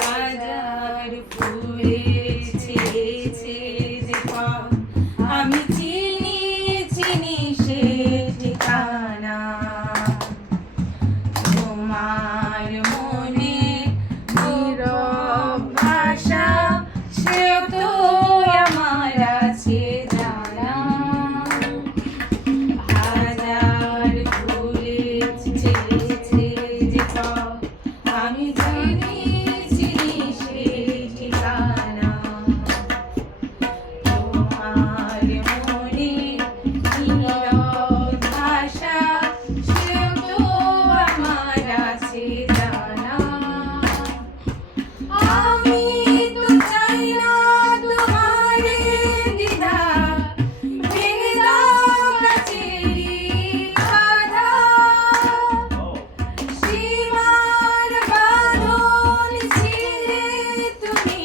হাজার ফুলের ছেয়েছে যে পথ, আমি চিনি চিনি সে ঠিকানা। তোমার মনে নীরব ভাষা, সেও তো আমার আছে জানা। হাজার ফুলের ছেয়েছে যে পথ, আমি চিনি চিনি সে ঠিকানা। তোমার মনে নীরব ভাষা, সেও তো আমার আছে জানা। আমি তো চাই না তোমার দ্বিধা, ভেঙে দাও কাছেরই বাধা। সীমার বাঁধন ছিঁড়ে তুমি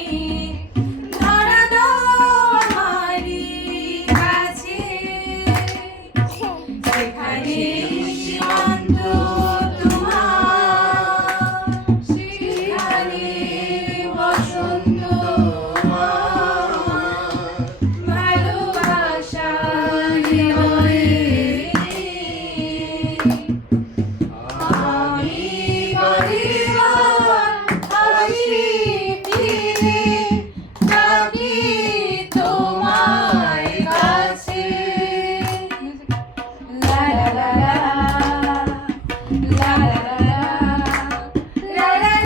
ধরা দাও আমারই কাছে। সেখানে সীমান্ত তোমার, সেখানে বসন্ত আমার, ভালোবাসার হৃদয়ে। আমি বারেবার আসি ফিরে, ডাকি তোমার কাছে। লা লা লা লা, লা লা লা লা, লা লা লা, লা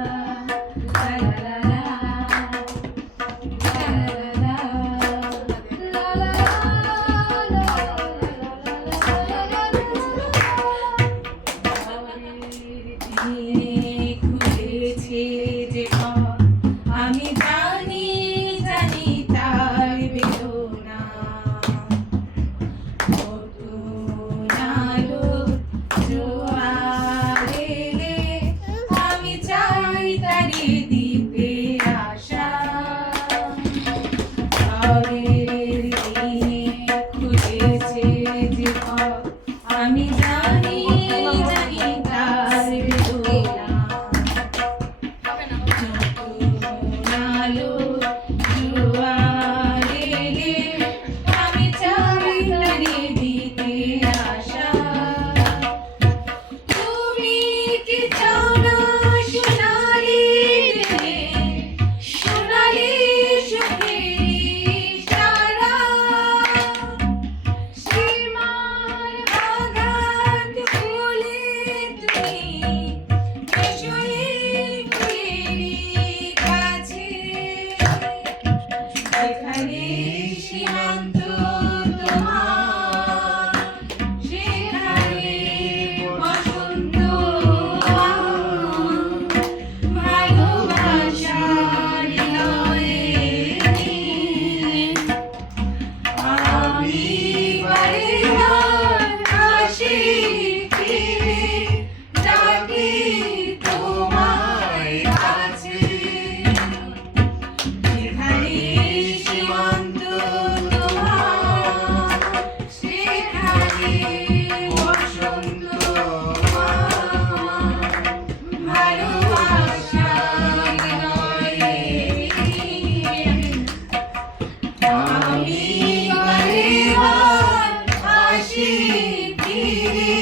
লা খুলেছে যে পথ, আমি জানি জানি তার বেদনা। নতুন আলোর জোয়ার এলে, আমি চাই তারি দিতে আশা। ঝড়ের দিনে খুলেছে যে পথ, আমি জানি জানি তার বেদনা। নতুন আলোর জোয়ার এলে, আমি চাই তারি দিতে আশা। তুমি কি চাও না সোনালি দিনে, সোনালি সুখের ইশারা? সীমার বাগান ফুলে তুমি এসো এই ফুলেরই কাছে। সেখানে সীমান্ত তোমার, সেখানে বসন্ত আমার, ভালোবাসার হৃদয়ে। আমি বারেবার আসি ফিরে, ডাকি তোমার কাছে। যেখানে সীমান্ত তোমার, সেখানে বসন্ত আমার, ভালোবাসার হৃদয়ে। আমি বারেবার আসি ফিরে,